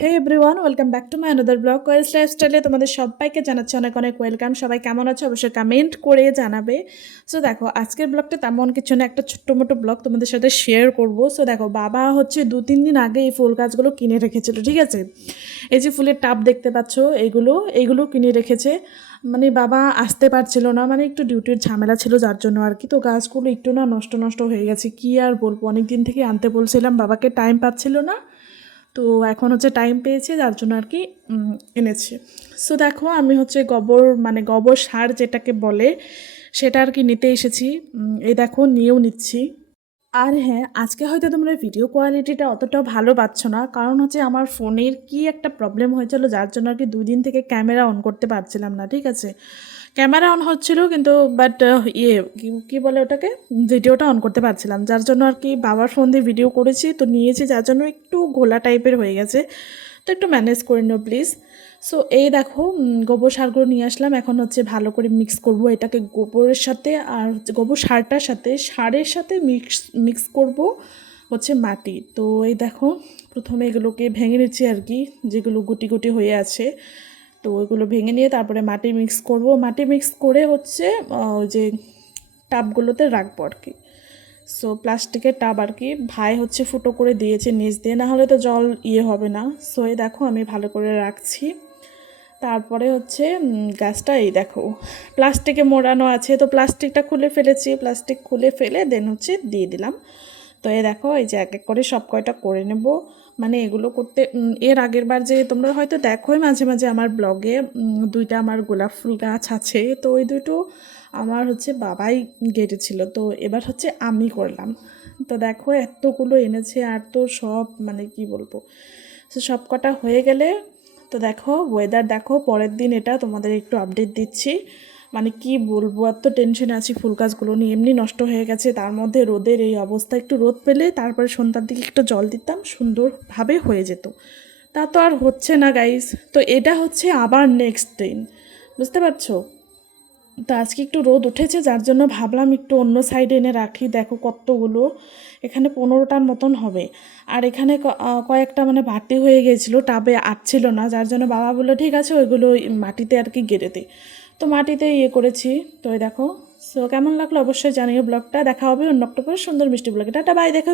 Hey everyone, welcome back to my another blog Koel's লাইফস্টাইলে তোমাদের সবাইকে জানাচ্ছি অনেক অনেক ওয়েলকাম। সবাই কেমন আছো অবশ্যই কমেন্ট করে জানাবে। সো দেখো, আজকের ব্লগটা তেমন কিছু না, একটা ছোট্ট মোটো ব্লগ তোমাদের সাথে শেয়ার করব। সো দেখো, বাবা হচ্ছে 2-3 দিন আগে এই ফুল গাছগুলো কিনে রেখেছিল, ঠিক আছে। এই যে ফুলের টাব দেখতে পাচ্ছ, এইগুলো কিনে রেখেছে। মানে বাবা আসতে পারছিল না, মানে একটু ডিউটির ঝামেলা ছিল যার জন্য আর কি। তো গাছগুলো একটু না নষ্ট নষ্ট হয়ে গেছে, কি আর বলবো। অনেক দিন থেকে আনতে বলছিলাম, বাবাকে টাইম পাচ্ছিল না। তো এখন হচ্ছে টাইম পেয়েছে যার জন্য আর কি এনেছি। সো দেখো, আমি হচ্ছে গোবর সার যেটাকে বলে সেটা আর কি নিতে এসেছি। এই দেখো, নিয়েও নিচ্ছি। আর হ্যাঁ, আজকে হয়তো তোমরা ভিডিও কোয়ালিটিটা অতটাও ভালো পাচ্ছ না, কারণ হচ্ছে আমার ফোনের কি একটা প্রবলেম হয়েছিল যার জন্য আর কি 2 দিন থেকে ক্যামেরা অন করতে পারছিলাম না, ঠিক আছে। ক্যামেরা অন হচ্ছিল কিন্তু বাট কী বলে ওটাকে, ভিডিওটা অন করতে পারছিলাম, যার জন্য আর কি বাবার ফোন দিয়ে ভিডিও করেছি তো নিয়েছি, যার জন্য একটু ঘোলা টাইপের হয়ে গেছে। তো একটু ম্যানেজ করে নিও প্লিজ। সো এই দেখো, গোবর সারগুলো নিয়ে আসলাম। এখন হচ্ছে ভালো করে মিক্স করব এটাকে গোবরের সাথে, আর হচ্ছে গোবর সারটার সাথে, সারের সাথে মিক্স করব হচ্ছে মাটি। তো এই দেখো, প্রথমে এগুলোকে ভেঙে নিচ্ছি আর কি, যেগুলো গুটি গুটি হয়ে আছে। তো ওইগুলো ভেঙে নিয়ে তারপরে মাটি মিক্স করব। মাটি মিক্স করে হচ্ছে ওই যে টাবগুলোতে রাখবো আর কি। সো প্লাস্টিকের টাব আর কি ভাই হচ্ছে ফুটো করে দিয়েছে নিচ দিয়ে, না হলে তো জল হবে না। সো এই দেখো, আমি ভালো করে রাখছি। তারপরে হচ্ছে গাছটা এই দেখো প্লাস্টিকে মোড়ানো আছে, তো প্লাস্টিকটা খুলে ফেলেছি, প্লাস্টিক খুলে ফেলে দেন হচ্ছে দিয়ে দিলাম। তো এই দেখো, এই যে এক এক করে সব কয়টা করে নেব। মানে এগুলো করতে এর আগের বার যে তোমরা হয়তো দেখোই মাঝে মাঝে আমার ব্লগে, 2টা আমার গোলাপ ফুল গাছ আছে, তো ওই দুটো আমার হচ্ছে বাবাই কেটেছিল, তো এবার হচ্ছে আমি করলাম। তো দেখো, এতগুলো এনেছে, আর তো সব মানে কি বলবো। তো সব কটা হয়ে গেলে, তো দেখো ওয়েদার দেখো, পরের দিন এটা তোমাদের একটু আপডেট দিচ্ছি। মানে কি বলবো, এত টেনশনে আছি, ফুল গাছগুলো নিয়ে এমনি নষ্ট হয়ে গেছে, তার মধ্যে রোদের এই অবস্থা। একটু রোদ পেলে তারপরে সন্ধ্যার দিকে একটু জল দিতাম, সুন্দরভাবে হয়ে যেত। তা তো আর হচ্ছে না গাইস। তো এটা হচ্ছে আবার নেক্সট দিন, বুঝতে পারছো। তো আজকে একটু রোদ উঠেছে যার জন্য ভাবলাম একটু অন্য সাইডে এনে রাখি। দেখো কতগুলো, এখানে 15টার মতন হবে। আর এখানে কয়েকটা মানে বাড়তি হয়ে গেছিলো, টাবে আটছিল না, যার জন্য বাবা বললো ঠিক আছে ওইগুলো মাটিতে আর কি গেড়ে দে। তো মাটিতে করেছি। তো এই দেখো। সো কেমন লাগলো অবশ্যই জানিও ব্লগটা। দেখা হবে অন্য একটা করে সুন্দর মিষ্টি ব্লগে। Tata, bye. দেখো।